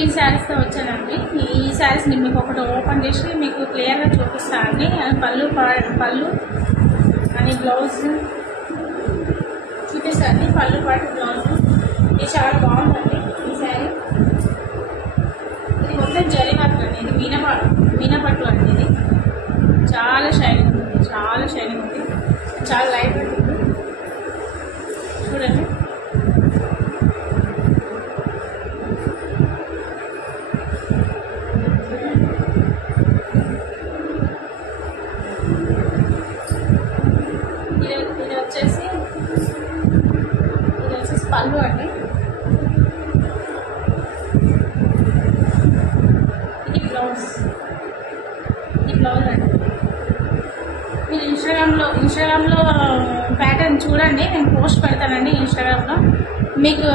ఈ శారీస్తో వచ్చానండి. ఈ శారీస్ మీకు ఒకటి ఓపెన్ చేసి మీకు క్లియర్గా చూపిస్తానండి. పళ్ళు అని బ్లౌజ్ చూపిస్తాను. పళ్ళు పాటు బ్లౌజ్ ఇది చాలా బాగుందండి. ఈ శారీ ఇది మొత్తం జరీ వర్క్ అండి. ఇది మీనపట్టు అండి. ఇది చాలా షైనింగ్ ఉంది, చాలా షైనింగ్ ఉంది, చాలా లైట్ ఉంటుంది. చూడండి ఇది వచ్చేసి పళ్ళు అండి. ఇది బ్లౌజ్ అండి. మీరు ఇన్స్టాగ్రామ్లో ప్యాటర్న్ చూడండి, నేను పోస్ట్ పెడతానండి ఇన్స్టాగ్రామ్లో. మీకు